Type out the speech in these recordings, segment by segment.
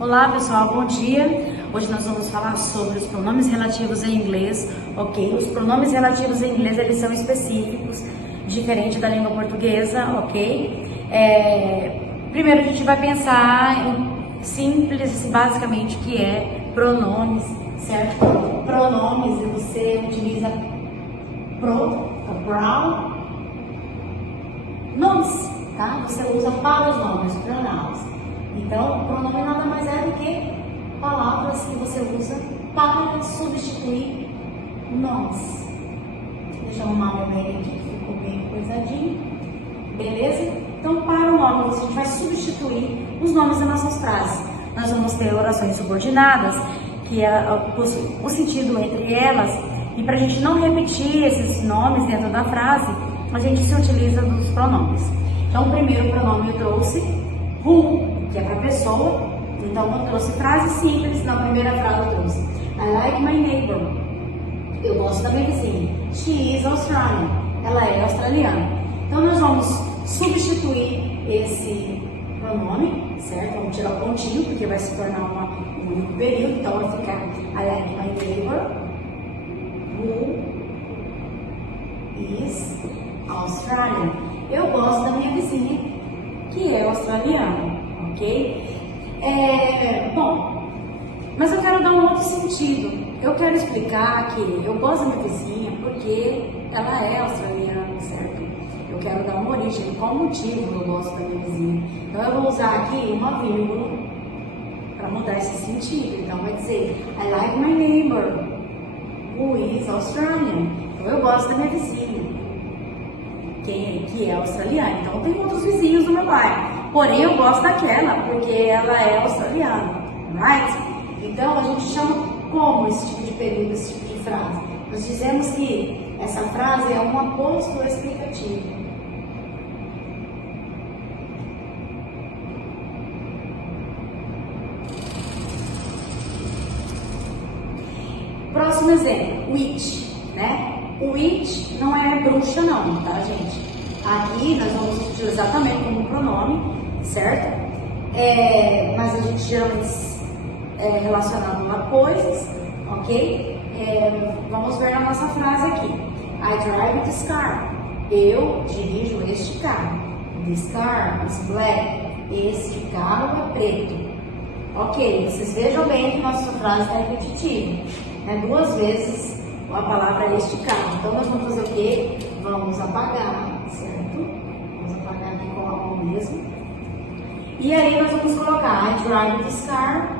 Olá pessoal, bom dia! Hoje nós vamos falar sobre os pronomes relativos em inglês, ok? Os pronomes relativos em inglês, eles são específicos, diferente da língua portuguesa, ok? Primeiro a gente vai pensar em simples, basicamente, que é pronomes, certo? Pronomes, você utiliza nomes, tá? Você usa para os nomes, pronouns. Então, pronome nada mais é do que palavras que você usa para substituir nomes. Deixa eu arrumar meu mail aqui, que ficou bem coisadinho. Beleza? Então, para o nome, a gente vai substituir os nomes das nossas frases. Nós vamos ter orações subordinadas, que é o sentido entre elas. E para a gente não repetir esses nomes dentro da frase, a gente se utiliza dos pronomes. Então, o primeiro pronome eu trouxe who, que é para pessoa. Então, eu trouxe frase simples. Na primeira frase eu trouxe I like my neighbor. Eu gosto da minha vizinha. She is Australian. Ela é australiana. Então, nós vamos substituir esse pronome, certo? Vamos tirar o pontinho, porque vai se tornar um único período. Então, vai ficar I like my neighbor who is Australian. Eu gosto da minha vizinha, que é australiana, ok? Bom, mas eu quero dar um outro sentido. Eu quero explicar que eu gosto da minha vizinha porque ela é australiana, certo? Eu quero dar uma origem, qual motivo eu gosto da minha vizinha. Então eu vou usar aqui uma vírgula para mudar esse sentido. Então vai dizer I like my neighbor who is Australian. Então eu gosto da minha vizinha, que é australiana. Então tem outros vizinhos do meu bairro. Porém, eu gosto daquela, porque ela é australiana, right? Então, a gente chama como esse tipo de período, esse tipo de frase? Nós dizemos que essa frase é um aposto explicativo. Próximo exemplo, witch, né? Witch não é bruxa não, tá, gente? Aqui nós vamos utilizar também como pronome, certo? Mas a gente geralmente é relacionado a coisas, ok? Vamos ver a nossa frase aqui. I drive this car. Eu dirijo este carro. This car is black. Este carro é preto. Ok, vocês vejam bem que nossa frase está repetitiva, né? Duas vezes a palavra este carro. Então nós vamos fazer o quê? Vamos apagar, certo? Vamos apagar aqui com a mão mesmo. E aí nós vamos colocar I drive this car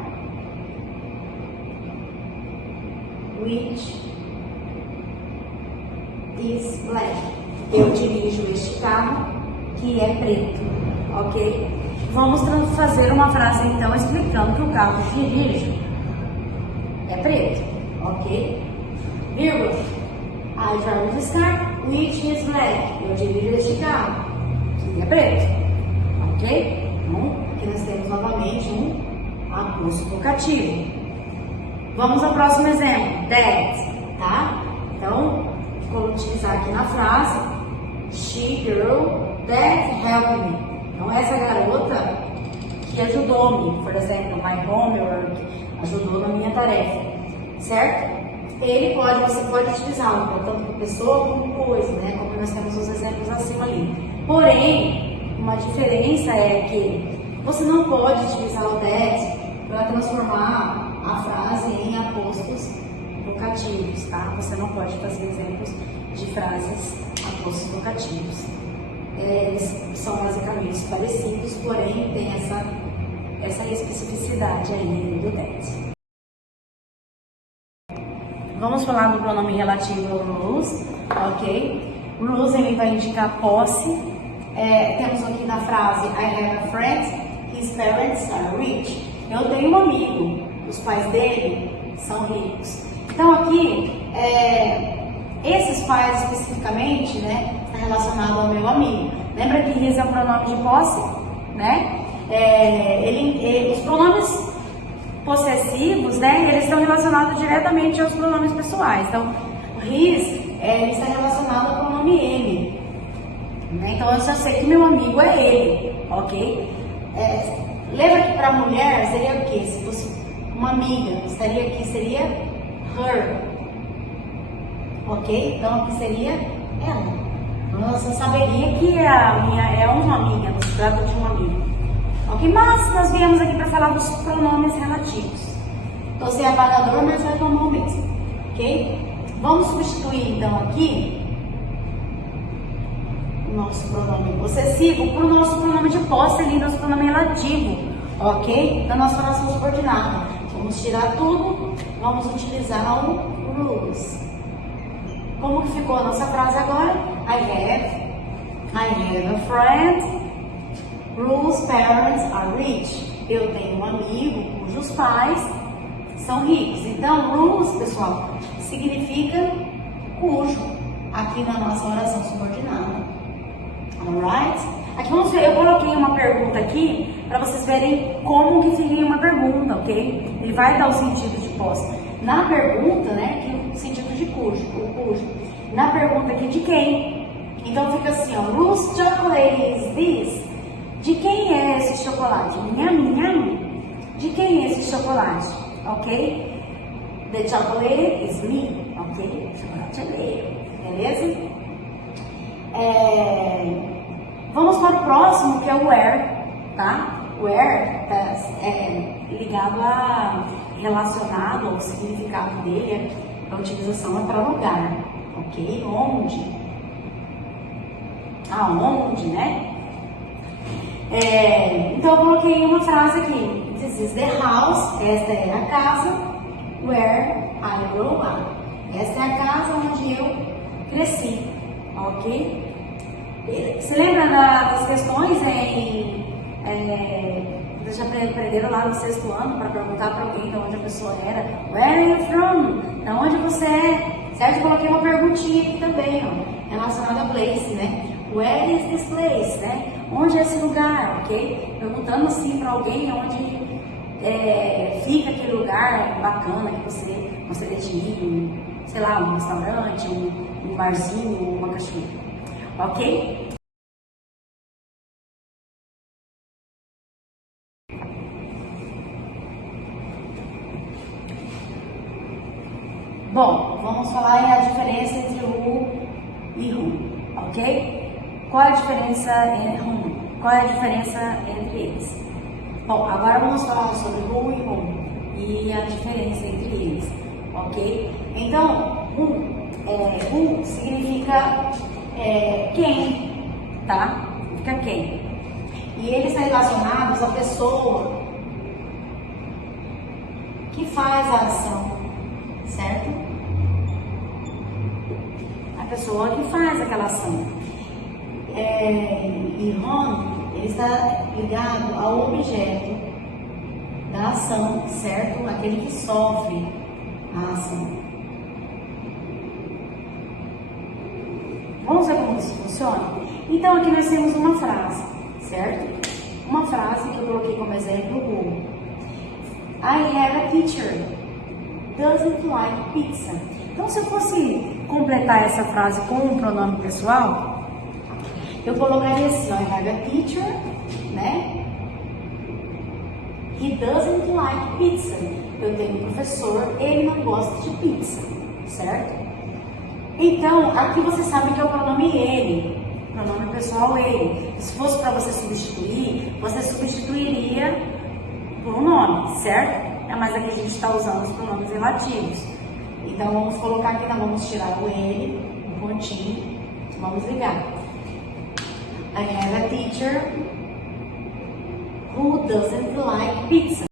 which is black. Eu dirijo este carro que é preto, ok? Vamos fazer uma frase então explicando que o carro que dirijo é preto, ok? Vírgula. I drive this car which is black. Eu dirijo este carro que é preto, ok? Então, aqui nós temos novamente um aposto vocativo. Vamos ao próximo exemplo, that, tá? Então, vou utilizar aqui na frase she girl that helped me. Então, essa garota que ajudou-me, por exemplo, my homework, ajudou na minha tarefa, certo? Você pode utilizar tanto para pessoa como coisa, né? Como nós temos os exemplos acima ali. Porém, uma diferença é que você não pode utilizar o that para transformar a frase em apostos vocativos, tá? Você não pode fazer exemplos de frases apostos vocativos. Eles são basicamente parecidos, porém tem essa especificidade aí do that. Vamos falar do pronome relativo rules, ok? Rules, ele vai indicar posse. Temos aqui na frase I have a friend, his parents are rich. Eu tenho um amigo, os pais dele são ricos. Então aqui, esses pais especificamente, né, está relacionado ao meu amigo. Lembra que his é um pronome de posse, né? Os pronomes possessivos, né, eles estão relacionados diretamente aos pronomes pessoais. Então, o his está relacionado ao pronome ele, né? Então, eu só sei que meu amigo é ele, ok? Lembra que para mulher seria o quê? Se fosse uma amiga, estaria aqui, seria her. Ok? Então aqui seria ela. Então você saberia que a minha é uma amiga, não se trata de uma amiga. Ok? Mas nós viemos aqui para falar dos pronomes relativos. Então você é apagador, mas vai tomar o mesmo. Ok? Vamos substituir então aqui o nosso pronome possessivo por nosso pronome de posse ali, nosso pronome relativo, ok? Da nossa oração subordinada. Vamos tirar tudo, vamos utilizar o rules. Como que ficou a nossa frase agora? I have a friend whose parents are rich. Eu tenho um amigo cujos pais são ricos. Então, rules, pessoal, significa cujo aqui na nossa oração subordinada. Alright? Aqui vamos ver, eu coloquei uma pergunta aqui para vocês verem como que seria uma pergunta, ok? Ele vai dar o sentido de posse. Na pergunta, né, que o sentido de cujo, o cujo. Na pergunta aqui, de quem? Então fica assim, ó, whose chocolate is this? De quem é esse chocolate? Nham, nham. De quem é esse chocolate? Ok? The chocolate is me. Ok? O chocolate é meu. Beleza? Vamos para o próximo, que é o where, tá? Where é ligado a relacionado ao significado dele, a utilização é para lugar, ok? Onde? Aonde, né? Então eu coloquei uma frase aqui. This is the house, esta é a casa, where I grew up. Esta é a casa onde eu cresci, ok? Você lembra das questões vocês já aprenderam lá no 6º ano para perguntar para alguém de onde a pessoa era? Where are you from? De onde você é? Certo? Eu coloquei uma perguntinha aqui também, ó, relacionada a place, né? Where is this place, né? Onde é esse lugar, ok? Perguntando assim para alguém onde fica aquele lugar bacana que você gostaria de ir, sei lá, um restaurante, um barzinho, uma cachoeira, ok? Bom, vamos falar a diferença entre who e who, ok? Qual é a diferença entre whom? Qual é a diferença entre eles? Bom, agora vamos falar sobre who e whom e a diferença entre eles, ok? Então, who significa quem, tá? Fica quem. E eles são relacionados à pessoa que faz a ação, certo? A pessoa que faz aquela ação. E whom, ele está ligado ao objeto da ação, certo? Aquele que sofre a ação. Vamos ver como isso funciona? Então aqui nós temos uma frase, certo? Uma frase que eu coloquei como exemplo, who. I have a teacher doesn't like pizza. Então se eu fosse completar essa frase com um pronome pessoal, eu colocaria assim, I have a teacher, né? He doesn't like pizza. Eu tenho um professor, ele não gosta de pizza, certo? Então, aqui você sabe que é o pronome ele, pronome pessoal ele. Se fosse para você substituir, você substituiria por um nome, certo? Mas aqui a gente está usando os pronomes relativos. Então, vamos colocar aqui, nós vamos tirar o ele, um pontinho, vamos ligar. I have a teacher who doesn't like pizza.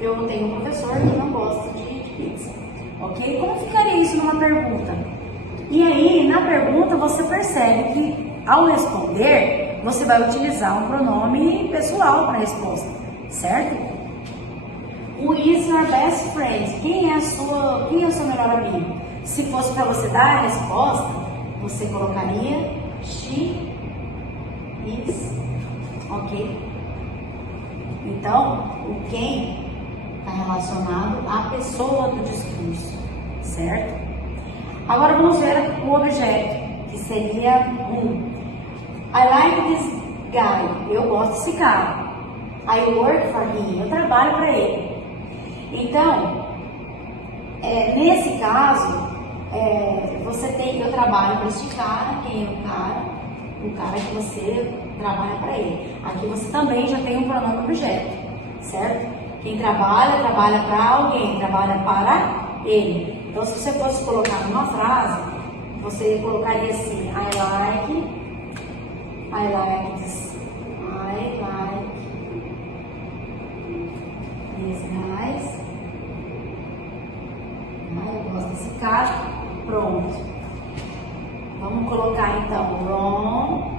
Eu tenho um professor que não gosta de pizza. Ok? Como ficaria isso numa pergunta? E aí, na pergunta, você percebe que, ao responder, você vai utilizar um pronome pessoal para a resposta, certo? Who is your best friend? Quem é o seu melhor amigo? Se fosse para você dar a resposta, você colocaria she is, ok? Então, o quem está relacionado à pessoa do discurso, certo? Agora vamos ver o objeto, que seria I like this guy. Eu gosto desse cara. I work for him. Eu trabalho para ele. Então, nesse caso, você tem, eu trabalho para este cara. Quem é o cara? O cara que você trabalha para ele. Aqui você também já tem um pronome objeto, certo? Quem trabalha, trabalha para alguém, trabalha para ele. Então, se você fosse colocar numa frase, você colocaria assim: I like this. I like these guys. Eu gosto desse cara. Pronto. Vamos colocar então Ron.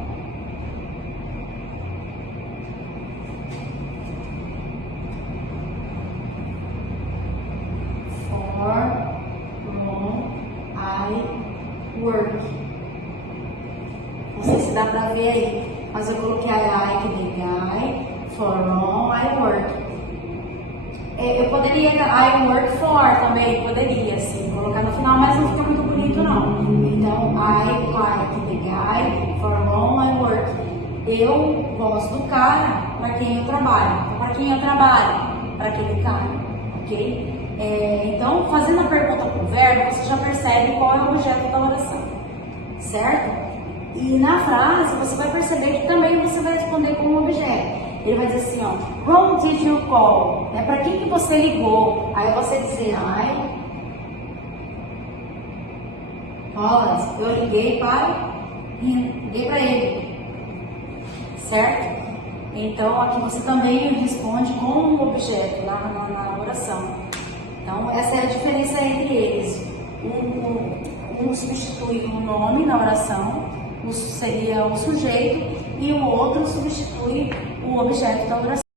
Work. Não sei se dá pra ver aí, mas eu coloquei I like the guy, for Ron, I work. Eu poderia I work for também, poderia assim, colocar no final, mas não fica muito bonito não. Então, I like the guy, for Ron, I work. Eu gosto do cara para quem eu trabalho. Para quem eu trabalho? Para aquele cara, ok? Então, fazendo a pergunta com o verbo, você já percebe qual é o objeto da oração, certo? E na frase, você vai perceber que também você vai responder com um objeto. Ele vai dizer assim, ó, whom did you call? Para quem que você ligou? Aí você dizer, eu liguei para ele, certo? Então, aqui você também responde com um objeto na oração. Então, essa é a diferença entre eles. Um substitui o nome na oração, seria o sujeito, e o outro substitui o objeto da oração.